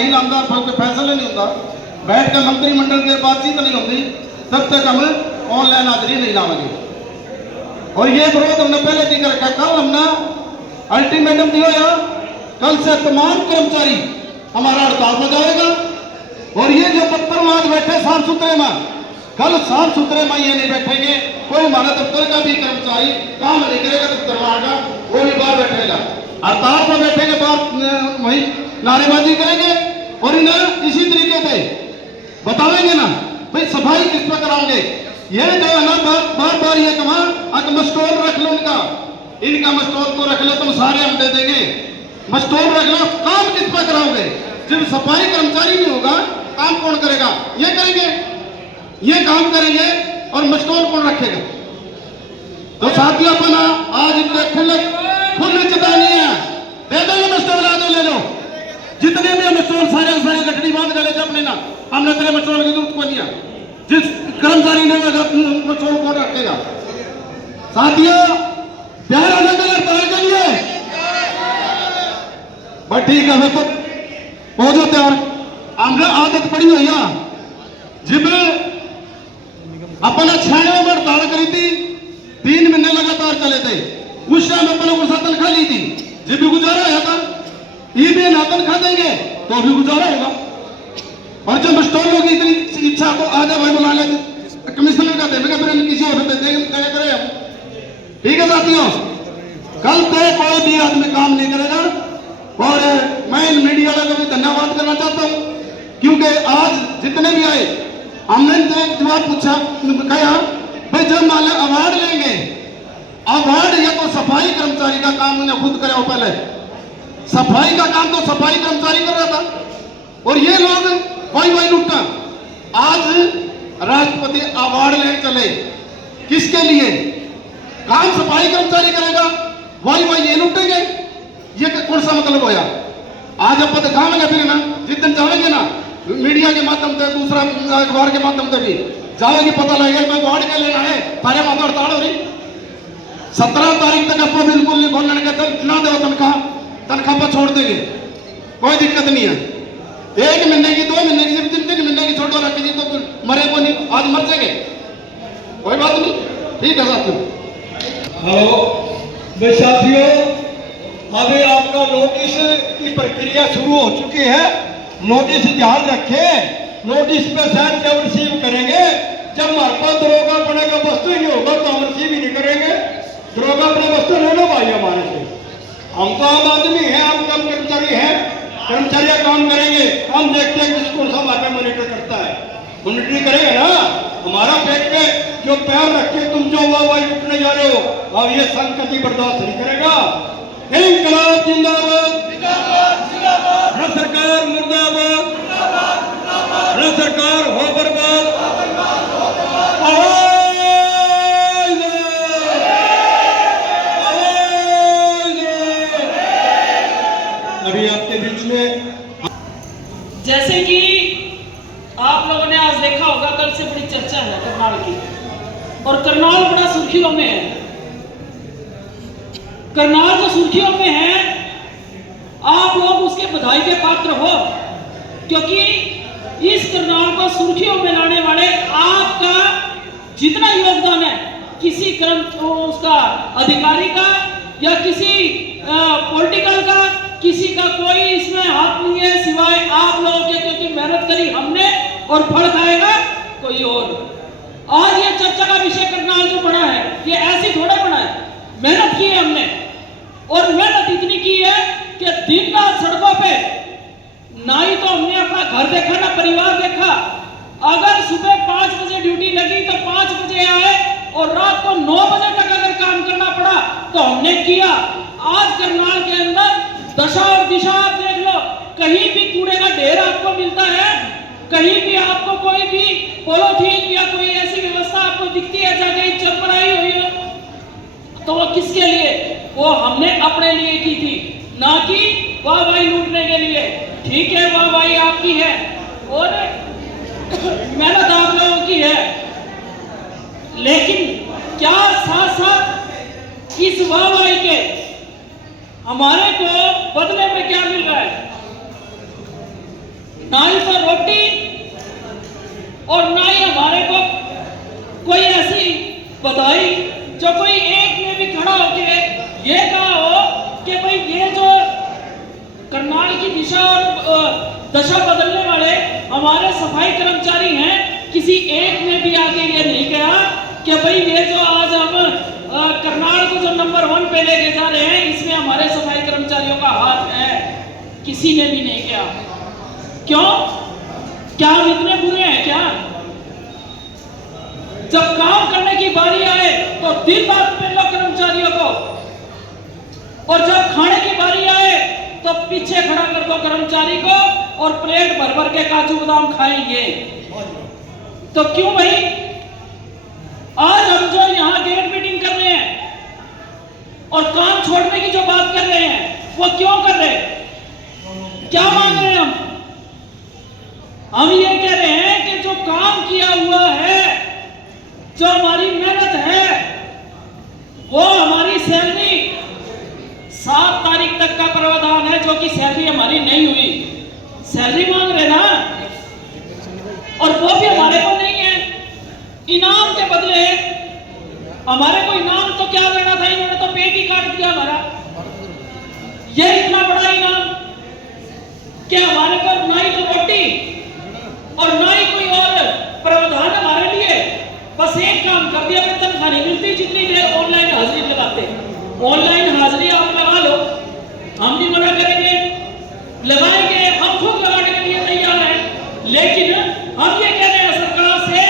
नहीं लाता, कोई फैसला नहीं होता, बैठ कर मंत्रिमंडल के बातचीत नहीं होती, तब तक हम ऑनलाइन हाजिरी नहीं लाएंगे। और ये विरोध हमने पहले दिख रखा। कल हमने अल्टीमेटम दिया, कल से तमाम कर्मचारी हमारा हड़ताल पर जाएगा। और ये जो दफ्तर आज बैठे साफ सुथरे में, कल साफ सुथरे में ये नहीं बैठेंगे। कोई हमारा दफ्तर का भी कर्मचारी काम नहीं करेगा, दफ्तर का वो भी बाहर बैठेगा, हड़ताल पर बैठेंगे, बाहर वही नारेबाजी करेंगे। और इन्हें इसी तरीके से बताएंगे ना भाई सफाई किस पर कराओगे। ये जो है ना बार बार ये कहा मस्टोल रख लो, इनका मस्टोल तो रख लो, तुम सारे हम दे देंगे, मस्टोल रख लो। काम किस पर कराओगे? जब सफाई कर्मचारी नहीं होगा काम कौन करेगा? ये करेंगे, ये काम करेंगे और मस्टोल कौन रखेगा? तो साथियों अपना आज इनके खुले चेतावनी है, दे देंगे मस्टोल, आ ले लो जितने भी मस्टोल, सारे गठड़ी बांध कर ले जाओ अपने ना, हमने तेरे मस्टोल की जरूरत को दिया। जिस कर्मचारी ने मस्टोल कौन रखेगा? साथियों प्यार आने के लिए बट ठीक है, तो हो जो तैयार। हमने आदत पड़ी हुई है, जब अपना 96 में हड़ताल करी थी, 3 महीने लगातार चले थे, उस टाइम अपने को तनख्वाह ली थी, जब भी गुजारा आया था। ये भी ना तनख्वाह देंगे तो भी गुजारा होगा। और जब मस्टोलों की इतनी इच्छा तो आजा भाई बुला ले, कमिश्नर का देगा, फिर किसी और से करे हम। ठीक है साथियों, कल तक कोई भी आदमी काम नहीं करेगा। और मैं इन मीडिया वालों को भी धन्यवाद करना चाहता हूं, क्योंकि आज जितने भी आए हमने एक जवाब पूछा, कहा भाई जब मान लो अवार्ड लेंगे, अवार्ड या तो सफाई कर्मचारी का काम उन्हें खुद करे। पहले सफाई का काम तो सफाई कर्मचारी कर रहा था, और ये लोग वही लुटा। आज राष्ट्रपति अवार्ड लेने चले, किसके लिए? काम सफाई कर्मचारी करेगा, वही ये लुटेंगे। ये कौन सा मतलब होया? आज आप दिखाएंगे फिर ना, जिस दिन जाएंगे ना मीडिया के माध्यम से, दूसरा अखबार के माध्यम से भी जाएगी, पता लगेगा मैं अवार्ड क्या लेना है, तारे माता हड़ताल हो रही। 17 तारीख तक आपको बिल्कुल नहीं खोलने का, ना दो तनख्वाह पर छोड़ देंगे, कोई दिक्कत नहीं है। 1 महीने की, 2 महीने की, 3 महीने की छोड़ो रखी जी, तो मरे को नहीं, आज मर जाएंगे, कोई बात नहीं। ठीक है साथियों। हेलो साथियों, अभी आपका नोटिस की प्रक्रिया शुरू हो चुकी है। नोटिस ध्यान रखें, नोटिस पे साइन जब रिसीव करेंगे, जब हमारे पास दरोगा पड़ेगा वस्तु ही नहीं होगा तो हम रिसीव ही नहीं करेंगे। दरोगा अपने वस्तु ले लो भाई हमारे से, हम तो आम आदमी हैं, हम कम कर्मचारी हैं, कर्मचारी काम करेंगे, हम देखते हैं किसको हमारे मॉनिटर करता है, मॉनिटरिंग करेंगे ना। हमारा पेट पे जो पैर रखे तुम जो वाह लुटने जा रहे हो, अब ये संघ कभी बर्दाश्त नहीं करेगा। इंकलाब जिंदाबाद, भारत सरकार मुर्दाबाद, भारत सरकार हो बर्बाद। अभी आपके बीच में जैसे कि आप लोगों ने आज देखा होगा, कल से बड़ी चर्चा है करनाल की, और करनाल बड़ा सुर्खियों में है। करनाल जो सुर्खियों में है, आप लोग उसके बधाई के पात्र हो, क्योंकि इस करनाल को सुर्खियों में लाने वाले आपका जितना योगदान है, किसी उसका अधिकारी का या किसी पॉलिटिकल का, किसी का कोई इसमें हाथ नहीं है सिवाय आप लोगों के, क्योंकि मेहनत करी हमने और फल खाएगा कोई और। आज ये चर्चा का विषय करनाल जो बना है, ये ऐसी थोड़ा बना है, मेहनत की है हमने, और मेहनत इतनी की है कि दिन रात सड़कों पे, ना ही तो हमने अपना घर देखा ना परिवार देखा। अगर सुबह 5 बजे ड्यूटी लगी तो 5 बजे आए, और रात को 9 बजे तक अगर काम करना पड़ा तो हमने किया। आज करनाल के अंदर दशा और दिशा आप देख लो, कहीं भी कूड़े का ढेर आपको मिलता है, कहीं भी आपको कोई भी पॉलिथीन या कोई ऐसी व्यवस्था आपको दिखती है जहाँ कहीं चरपराई हुई हो, तो वो किसके लिए? वो हमने अपने लिए की थी, ना कि वाहवाही लूटने के लिए। ठीक है, वाहवाही आपकी है और मेहनत आप लोगों की है, लेकिन क्या साथ साथ इस वाहवाही के हमारे को बदले में क्या मिल रहा है? आगे की दिशा और दशा बदलने वाले हमारे सफाई कर्मचारी हैं। किसी एक ने भी आगे ये नहीं कहा कि भाई ये जो आज हम करनाल को जो नंबर 1 पे लेके जा रहे हैं इसमें हमारे सफाई कर्मचारियों का हाथ है। किसी ने भी नहीं किया। क्यों? क्या हम इतने बुरे हैं क्या? जब काम करने की बारी आए तो दिल बात पे लो कर्मचारियों को, और जब खाने की बारी आए तो पीछे खड़ा कर दो कर्मचारी को और प्लेट भर भर के काजू बादाम खाएंगे। तो क्यों भाई? आज हम जो यहां गेट मीटिंग कर रहे हैं और काम छोड़ने की जो बात कर रहे हैं वो क्यों कर रहे हैं? क्या मांग रहे हैं हम ये कह रहे हैं कि जो काम किया हुआ है, जो हमारी मेहनत है, वो हमारी सैलरी 7 तारीख तक का प्रावधान है, जो कि सैलरी हमारी नहीं हुई। सैलरी मांग रहे ना, और वो भी हमारे को नहीं है। इनाम के बदले हमारे को इनाम तो क्या देना था, इन्होंने तो पेट ही काट दिया हमारा। ये इतना बड़ा इनाम कि हमारे को ना ही तो रोटी और ना ही कोई और प्रावधान हमारे लिए। बस एक काम कर दिया, तनख्वाह नहीं मिलती जितनी देर ऑनलाइन हाजिरी लगाते। ऑनलाइन हाजिरी आप लगा लो, हम भी मना करेंगे, लगाएंगे, हम खुद लगाने के लिए तैयार हैं। लेकिन हम ये कह रहे हैं सरकार से,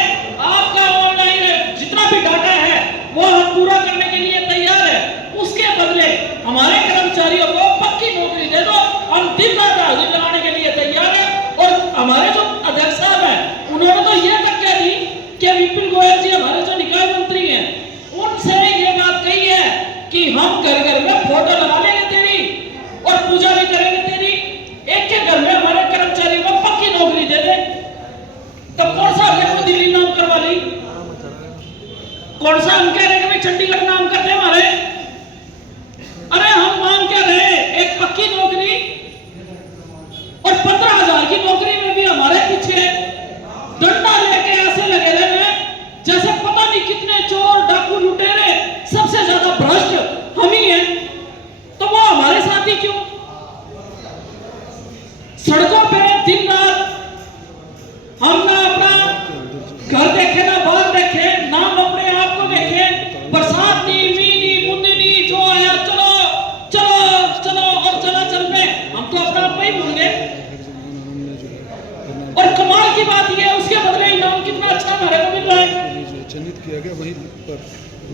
आपका ऑनलाइन जितना भी डाटा है वो हम पूरा करने के लिए तैयार है। उसके बदले हमारे कर्मचारियों को पक्की नौकरी दे दो, हम दिन रात हाजिरी लगाने के लिए तैयार है। और हमारे जो अध्यक्ष साहब हैं उन्होंने तो ये तक कह दी कि विपिन गोयल जी हमारे जो निकाय मंत्री हैं उनसे ये बात कही है कि हम घर घर में फोटो लगा लेंगे तेरी और पूजा भी करेंगे तेरी। एक के घर में हमारे कर्मचारी को पक्की नौकरी दे दे। तो कौन सा हमने दिल्ली नाम करवा ली? कौन सा हम कह रहे हैं कि भाई चंडीगढ़ नाम करते हमारे? अरे हम मांग कर रहे एक पक्की नौकरी, और 15,000 की नौकरी में भी हमारे पीछे डंडा लेके ऐसे लगे रहे जैसे पता नहीं कितने चोर डाकू लुटेरे, सबसे ज्यादा भ्रष्ट हम ही हैं। तो वो हमारे साथ ही क्यों? सड़कों पे दिन रात हम ना अपना घर देखे ना बाहर देखे, ना अपने आप को देखे। बरसात नी, मीनी, मुंदनी जो आया चलो चलो चलो और चला चल पे, हम तो अपना आप ही भूल गए। और कमाल की बात ये है, उसके बदले इनाम कितना अच्छा हमारे को मिल रहा है। चयनित किया गया वहीं पर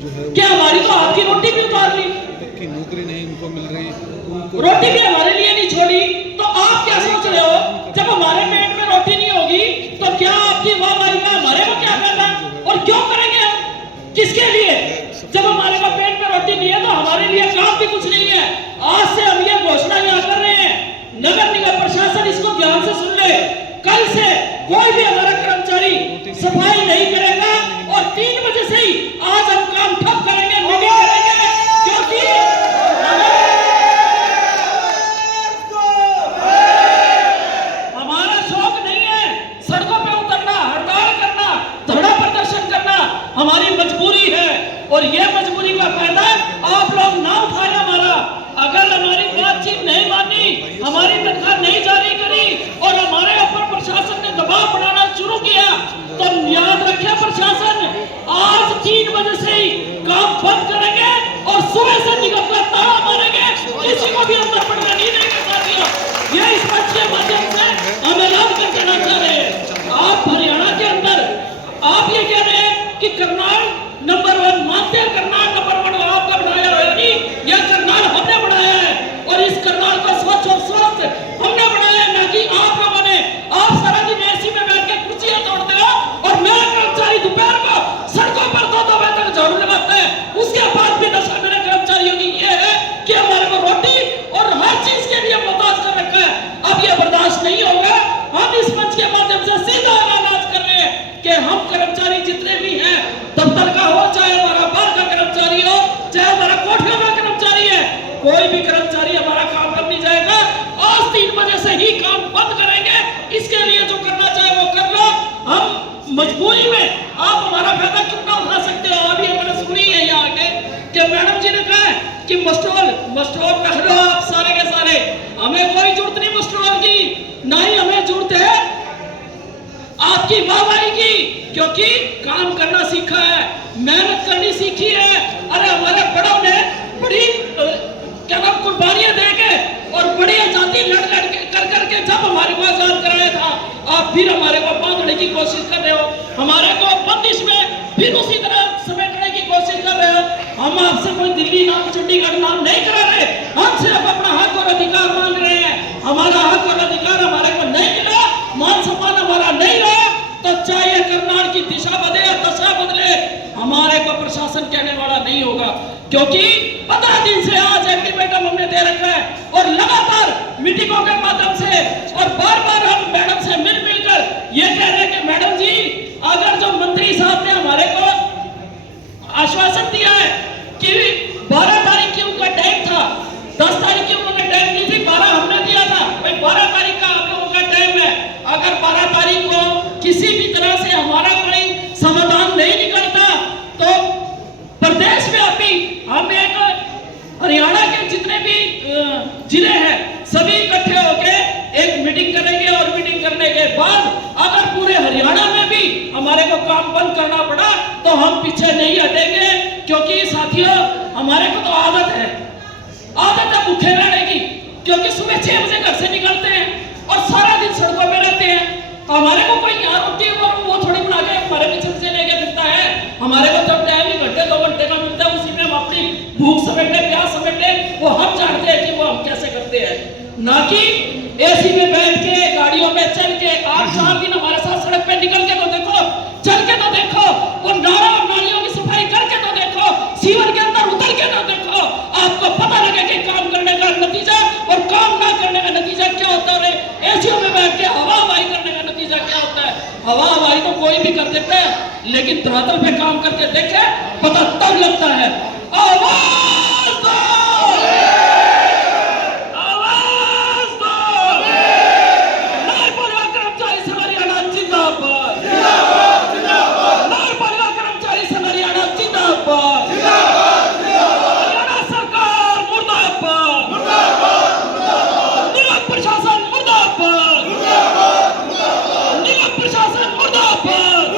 जो है क्या हमारी तो हाथ की रोटी भी उतार ली, पक्की नौकरी नहीं उनको मिल रही, उनको रोटी भी हमारे लिए नहीं छोड़ी। तो आप क्या सोच रहे हो, जब हमारे पेट में रोटी नहीं होगी तो क्या आपकी वाहवाही का हमारे को क्या करना? और क्यों करेंगे हम? किसके लिए? जब हमारे को पेट में रोटी नहीं है तो हमारे लिए काम भी कुछ नहीं है। आज से हम ये घोषणा यहाँ कर रहे हैं, नगर निगम प्रशासन इसको ध्यान से सुन ले। कल से कोई भी हमारा कर्मचारी सफाई नहीं करेगा और 3 बजे से ही आज हम काम ठप करेंगे, मीटिंग करेंगे, क्योंकि हमारा शौक नहीं है सड़कों पे उतरना, हड़ताल करना, धरना प्रदर्शन करना, हमारी मजबूरी है। और ये मजबूरी का फायदा आप लोग ना उठाए हमारा। अगर हमारी बातचीत नहीं मानी, हमारी तनख्वाह नहीं जारी करी और हमारे ऊपर प्रशासन ने दबाव बनाना शुरू किया, तो याद रखे प्रशासन, आज 3 बजे से ही काम बंद करेंगे और सुबह से निगम का ताला मारेंगे। किसी को भी अंदर पड़ना नहीं देंगे साथियों। ये इस मंच के माध्यम से हम ऐलान कर देना चाह रहे हैं। आप हरियाणा के अंदर आप ये कह रहे हैं कि करनाल नंबर 1 मानते हैं, करनाल नंबर 1 आपका बनाया है नहीं, यह करनाल हमने बनाया है। और इस करनाल को स्वच्छ और स्वस्थ हमने बनाया है, ना कि आप लोगों ने। आप सारा दिन एसी में बैठ के कुर्सियां तोड़ते हो और मेरा कर्मचारी दोपहर को सड़कों पर 2-2 बजे तक झाड़ू लगाते हैं। उसके बाद भी दशा मेरे कर्मचारियों की ये है कि हमारे को रोटी और हर चीज के लिए मोहताज कर रखा है। अब ये बर्दाश्त नहीं होगा। हम इस मंच के माध्यम से सीधा ऐलान कर रहे हैं कि हम कर्मचारी जितने भी हैं, दफ्तर का हो चाहे हमारा बाहर का कर्मचारी हो, चाहे हमारा कोठियों का कर्मचारी है, कोई भी कर्मचारी हमारा काम कर नहीं जाएगा। आज 3 बजे से ही काम बंद करेंगे। इसके लिए जो करना चाहे वो कर लो। हम मजबूरी में आप हमारा फायदा कितना उठा सकते हो? अभी हमने सुनी है यहाँ आके कि मैडम जी ने कहा कि मस्टोल पहनो आप सारे के सारे, हमें कोई जरूरत नहीं होगी, ना ही हमें जरूरत है आपकी वाहवाही की, क्योंकि काम करना सीखा है, मेहनत करनी सीखी है। अरे हमारे बड़ों ने बड़ी क्या नाम कुर्बानियां देके और बड़ी आजादी लड़ के कर जब हमारे को आजाद कराया था, आप फिर हमारे को बांधने की कोशिश कर रहे हो, हमारे को बंदिश में फिर उसी तरह समेटने की कोशिश कर रहे हो। हम आपसे कोई दिल्ली नाम चंडीगढ़ नाम नहीं करा रहे, हम सिर्फ अपना हक और अधिकार मांग रहे हैं। हमारा हक और अधिकार हमारे को नहीं मिला, मान सम्मान हमारा नहीं रहा, तो चाहे करनाल की दिशा बदले या दशा बदले, हमारे को प्रशासन कहने वाला नहीं होगा। क्योंकि 15 दिन से आज अल्टीमेटम हमने दे रखा है और लगातार मीटिंगों के माध्यम से और बार बार हम मैडम से मिलकर ये कह रहे हैं कि मैडम जी, अगर जो मंत्री साहब ने हमारे को आश्वासन दिया है कि 12 तारीख की उनका टाइम था, 10 तारीख की उन्होंने टाइम दी थी, 12 हमने दिया था, भाई 12 तारीख का आप लोगों का टाइम है। अगर 12 तारीख को किसी भी तरह से हमारा कोई समाधान नहीं निकलता तो प्रदेश व्यापी हम एक हरियाणा के जितने भी जिले हैं सभी इकट्ठे होकर एक मीटिंग करेंगे और मीटिंग करने के बाद अगर पूरे हरियाणा में भी हमारे को काम बंद करना पड़ा तो हम पीछे नहीं हटेंगे। क्योंकि साथियों, हमारे को तो आदत है भूखे रहने की, क्योंकि सुबह 6 बजे घर से निकलते हैं और सारा दिन सड़कों में रहते हैं। हमारे को कोई यहाँ रोटी और वो थोड़ी बना के हमारे पीछे से लेके फिरता है। हमारे को जब टाइम ही घंटे 2 घंटे का मिलता है, उसी में हम अपनी भूख समेटे, प्यास समेटे, वो हम जानते हैं कि वो हम कैसे करते हैं। ना कि एसी में बैठ के, गाड़ियों में चल के। आप 4 दिन हमारे साथ सड़क पे निकल के तो देखो, चल के तो देखो, वो नाला और नालियों की सफाई करके तो देखो, सीवर के अंदर उतर के तो देखो, आपको पता लगे कि काम करने का नतीजा और काम ना करने का नतीजा क्या होता है। एसीओ में बैठ के हवा हवाई करने का नतीजा क्या होता है। हवा हवाई तो कोई भी कर देता है, लेकिन धरातल पे काम करके देखे पता तब लगता है। आवाज दो, आवाज दो, न्यायपालिका कर्मचारी संघ हरियाणा जिंदाबाद, न्यायपालिका कर्मचारी संघ हरियाणा जिंदाबाद, हरियाणा सरकार मुर्दाबाद, निगम प्रशासन मुर्दाबाद, निगम प्रशासन मुर्दाबाद,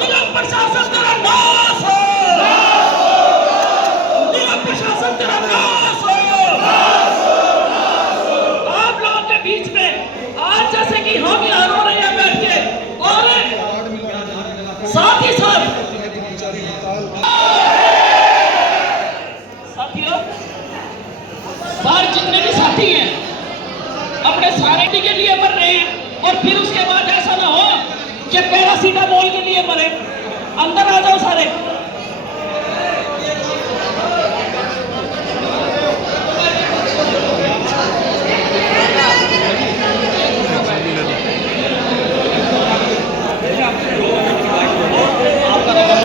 निगम प्रशासन तेरा नाश हो, निगम प्रशासन तेरा नाश हो। आप लोगों के बीच में आज जैसे कि हम यहाँ रो रहे हैं बैठ के, और साथ ही साथ साथियों, बाहर जितने भी साथी हैं अपने सारे के लिए मर रहे हैं और फिर उसके बाद ऐसा ना हो कि पैरासीटामोल के लिए मरे। अंदर आ जाओ सारे।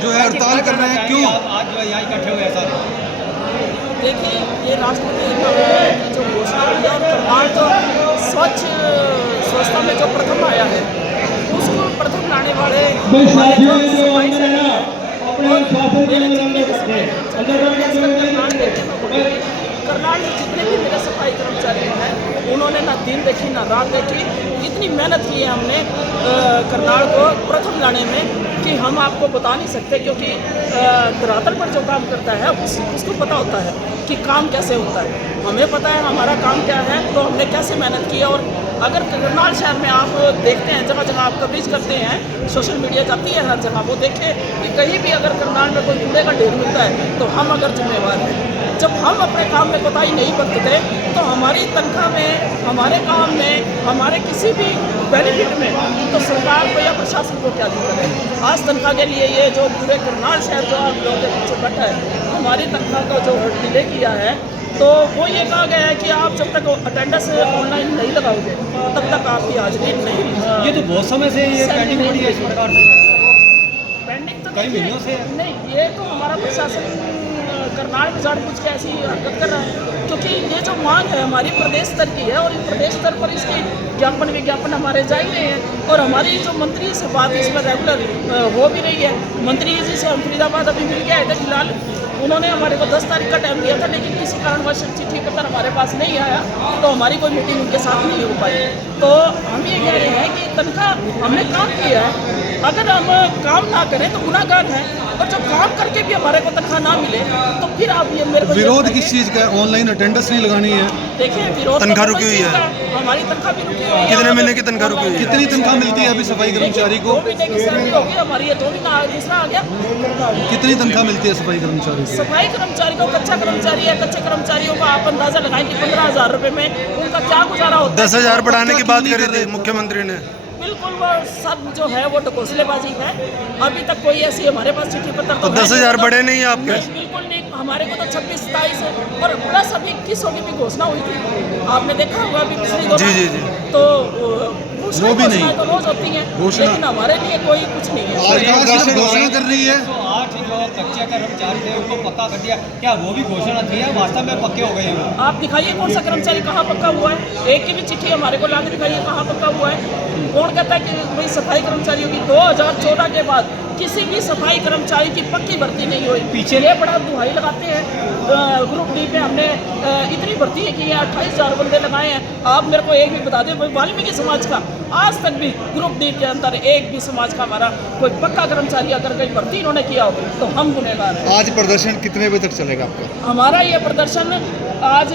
जो है हड़ताल कर रहे हैं, क्यों? देखिए, ये राष्ट्रपति की जो घोषणा हुई है और करनाल जो स्वच्छता में जो प्रथम आया है, उसको प्रथम लाने वाले हमारे जो सफाई सेवक हैं, और मेरे जितने भी करनाल में जितने भी मेरे सफाई कर्मचारी हैं, उन्होंने ना दिन देखी ना रात देखी, इतनी मेहनत की है हमने करनाल को प्रथम लाने में कि हम आपको बता नहीं सकते। क्योंकि धरातल पर जो काम करता है उसको पता होता है कि काम कैसे होता है। हमें पता है हमारा काम क्या है, तो हमने कैसे मेहनत की है। और अगर करनाल शहर में आप देखते हैं, जगह जगह आप कवरेज करते हैं, सोशल मीडिया जाती है हर जगह, वो देखें कि कहीं भी अगर करनाल में कोई कूड़े का ढेर मिलता है तो हम अगर जिम्मेवार हैं। जब हम अपने काम में कोताही नहीं बरतते तो हमारी तनख्वाह में, हमारे काम में, हमारे किसी भी बेनिफिट में तो सरकार को या प्रशासन को क्या दिक्कत है। आज तनख्वाह के लिए ये जो पूरे करनाल शहर जो आप लोगों के पीछे बैठा है, हमारी तनख्वाह का जो डिले किया है, तो वो ये कहा गया है कि आप जब तक अटेंडेंस ऑनलाइन नहीं लगाओगे तब तक आपकी हाजिरी नहीं। ये तो बहुत समय से ये पेंडिंग हो रही है इस प्रकार से। पेंडिंग तो कई महीनों से नहीं, ये तो हमारा प्रशासन करनाल में जानबूझ के ऐसी हरकत कर रहा है। क्योंकि ये जो मांग है हमारी प्रदेश स्तर की है और प्रदेश स्तर पर इसकी ज्ञापन विज्ञापन हमारे जा ही रहे हैं। और हमारी जो मंत्री से बात इसमें रेगुलर हो भी रही है। मंत्री जी से हम फरीदाबाद अभी मिल के आए थे फिलहाल, उन्होंने हमारे को 10 तारीख का टाइम दिया था, लेकिन किसी कारणवश चिट्ठी पत्र हमारे पास नहीं आया, तो हमारी कोई मीटिंग उनके साथ नहीं हो पाई। तो हम ये कह रहे हैं कि तनख्वाह हमने काम किया है, अगर हम काम ना करें तो गुनाहगार हैं, और जो काम करके भी हमारे को तनख्वाह ना मिले तो फिर आप ये मेरे को विरोध किस चीज़ का है? ऑनलाइन अटेंडेंस नहीं लगानी है? देखिए, विरोध तनख्वाह तो रुकी हुई है। हमारी तनख्वाह भी रुकी हुई है। कितने महीने की तनख्वाह रुकी हुई है? कितनी तनख्वाह मिलती है अभी सफाई कर्मचारी को? 2 महीने की सैलरी होगी हमारी, ये 2 महीना दूसरा आ गया। कितनी तनख्वाह मिलती है सफाई कर्मचारी को? सफाई कर्मचारी को, कच्चा कर्मचारी है, कच्चे कर्मचारियों का आप अंदाजा लगाएं कि 15,000 रुपए में उनका क्या गुजारा होता है। 10,000 बढ़ाने की बात करी थी मुख्यमंत्री ने। बिल्कुल, वो सब जो है वो ढकोसलेबाजी है। अभी तक कोई ऐसी हमारे पास चिट्ठी पत्र तो 10,000 बढ़े नहीं आपके? नहीं, बिल्कुल नहीं। हमारे को तो 26, 27 और प्लस अभी 21 की भी घोषणा हुई थी, आपने देखा होगा अभी पिछली 2 जी, जी, जी। तो वो भी नहीं, तो रोज होती है, घोषणा। लेकिन हमारे लिए कोई कुछ नहीं है। सरकार सिर्फ घोषणा कर रही है। 8 जो कच्चे कर्मचारी थे उनको पक्का कर दिया, क्या वो भी घोषणा थी या वास्तव में पक्के हो गए हैं? आप दिखाइए कौन सा कर्मचारी कहाँ पक्का हुआ है, एक की भी चिट्ठी हमारे को लाके दिखाइए कहाँ पक्का हुआ है। कौन कहता है कि भाई सफाई कर्मचारियों की 2014 के बाद किसी भी सफाई कर्मचारी की पक्की भर्ती नहीं हुई? पीछे ये बड़ा दुहाई लगाते हैं, ग्रुप डी पे हमने इतनी भर्ती की है, 28,000 बंदे लगाए हैं। आप मेरे को एक भी बता दें, वाल्मीकि समाज का आज तक भी ग्रुप डी के अंदर एक भी समाज का हमारा कोई पक्का कर्मचारी अगर कोई भर्ती इन्होंने किया हो तो हम गुनहगार हैं। आज प्रदर्शन कितने बजे तक चलेगा आपका? हमारा ये प्रदर्शन आज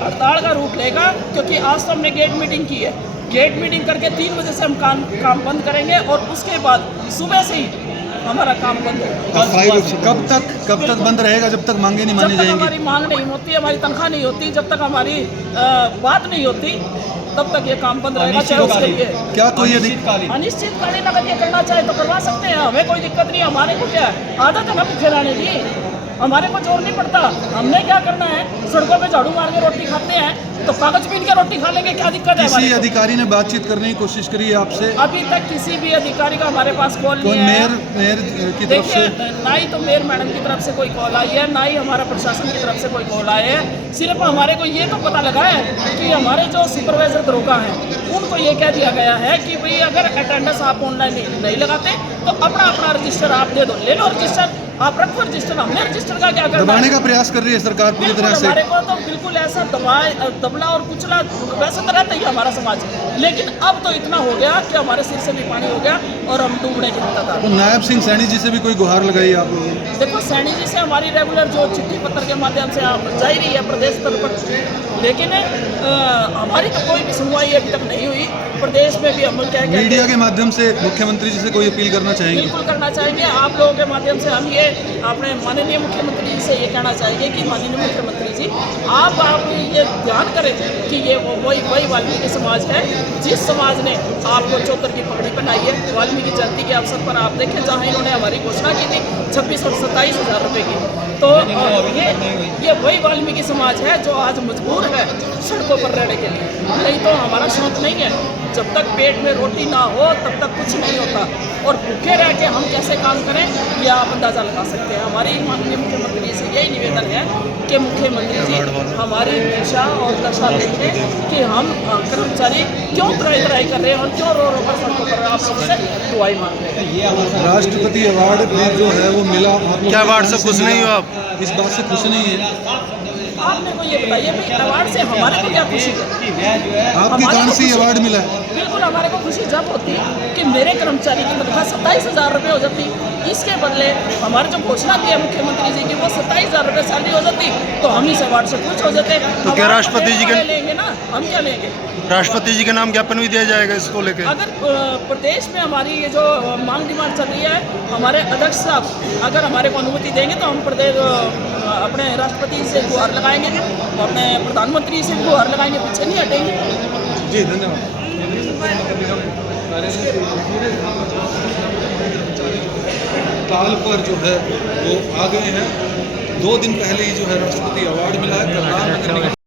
हड़ताल का रूप लेगा, क्योंकि आज तो हमने गेट मीटिंग की है। गेट मीटिंग करके 3 बजे से हम काम बंद करेंगे, और उसके बाद सुबह से ही हमारा काम बंद होगा। कब तक बंद रहेगा? जब तक मांगे नहीं मानी जब तक जाएंगी? हमारी मांग नहीं होती, हमारी तनख्वाह नहीं होती, जब तक हमारी बात नहीं होती, तब तक ये काम बंद रहेगा। चाहे उसके लिए क्या कोई अनिश्चितकालीन अगर ये करना चाहे तो करवा सकते हैं, हमें कोई दिक्कत नहीं। हमारे को क्या है, आदत है ना भूखे रहने की, हमारे को जोर नहीं पड़ता। हमने क्या करना है, सड़कों पे झाड़ू मार के रोटी खाते हैं, तो कागज पीन के रोटी खा लेंगे, क्या दिक्कत है? किसी अधिकारी ने बातचीत करने की कोशिश करी है आपसे? अभी तक किसी भी अधिकारी का हमारे पास कॉल कोई नहीं है। मेयर की तरफ से? देखिए, ना ही तो मेयर मैडम की तरफ से कोई कॉल आई है, ना ही हमारा प्रशासन की तरफ से कोई कॉल आए है। सिर्फ हमारे को ये तो पता लगा है कि हमारे जो सुपरवाइजर दरोगा हैं उनको ये कह दिया गया है कि भाई अगर अटेंडेंस आप ऑनलाइन नहीं लगाते तो अपना रजिस्टर आप दे दो, ले लो रजिस्टर, आप रखो रजिस्टर। हमने रजिस्टर का क्या करना दबाने है? का प्रयास कर रही है सरकार पूरी तरह से। हमारे को तो बिल्कुल ऐसा दबला और कुचला वैसे तो रहता ही है हमारा समाज, लेकिन अब तो इतना हो गया कि हमारे सिर से भी पानी हो गया और हम डूबने की हद तक। तो नायब सिंह सैनी जी से भी कोई गुहार लगाई आप लोगों ने? देखो, सैनी जी से हमारी रेगुलर जो चिट्ठी पत्र के माध्यम से आप जा ही रही है प्रदेश स्तर पर, लेकिन हमारी तो कोई भी सुनवाई अभी तक नहीं हुई। प्रदेश में भी हम क्या कहते हैं, मीडिया के माध्यम से मुख्यमंत्री जी से कोई अपील करना चाहेंगे? बिल्कुल करना चाहेंगे। आप लोगों के माध्यम से हम ये अपने माननीय मुख्यमंत्री जी से ये कहना चाहेंगे कि माननीय मुख्यमंत्री जी, आप ये ध्यान करें कि ये वही वाल्मीकि समाज है जिस समाज ने आपको चौतर की पगड़ी पहनाई है। वाल्मीकि जयंती के अवसर पर आप देखें, जहाँ इन्होंने हमारी घोषणा की थी 26 और 27,000 रुपये की, तो ये वही वाल्मीकि समाज है जो आज मजबूर है सड़कों पर रहने के लिए। नहीं तो हमारा शौक नहीं है, जब तक पेट में रोटी ना हो तब तक कुछ नहीं होता, और भूखे रह के हम कैसे काम करें ये आप अंदाज़ा लगा सकते हैं। हमारी माननीय मुख्यमंत्री से यही निवेदन है कि मुख्यमंत्री जी हमारी दिशा और दशा देखें कि हम कर्मचारी क्यों तराई कर रहे हैं और क्यों रो कर सड़कों पर आप सबसे दुआई मांग रहे हैं। राष्ट्रपति अवार्ड भी जो है वो मिला, आप क्या अवार्ड से खुश नहीं हो आप? इस बात से खुश नहीं है? आप मेरे को ये बताइए भाई, अवार्ड से हमारे को क्या खुशी है? आपके कौन सी अवार्ड मिला है? बिल्कुल हमारे को खुशी जब होती है कि मेरे कर्मचारी की तनख्वाह 27,000 रुपये हो जाती, इसके बदले हमारे जो घोषणा की है मुख्यमंत्री जी की वो 27,000 रुपये सैलरी हो जाती, तो हम इस अवार्ड से खुश हो जाते। तो क्या राष्ट्रपति जी के लेंगे ना, हम क्या लेंगे? राष्ट्रपति जी के नाम ज्ञापन भी दिया जाएगा इसको लेकर? अगर प्रदेश में हमारी ये जो मांग डिमांड चल रही है, हमारे अध्यक्ष साहब अगर हमारे को अनुमति देंगे तो हम प्रदेश अपने राष्ट्रपति से गुहार लगाएंगे, अपने प्रधानमंत्री से गुहार लगाएंगे, पीछे नहीं हटेंगे। जी धन्यवाद। ताल पर जो है वो आ गए हैं। 2 दिन पहले ही जो है राष्ट्रपति अवार्ड मिला है।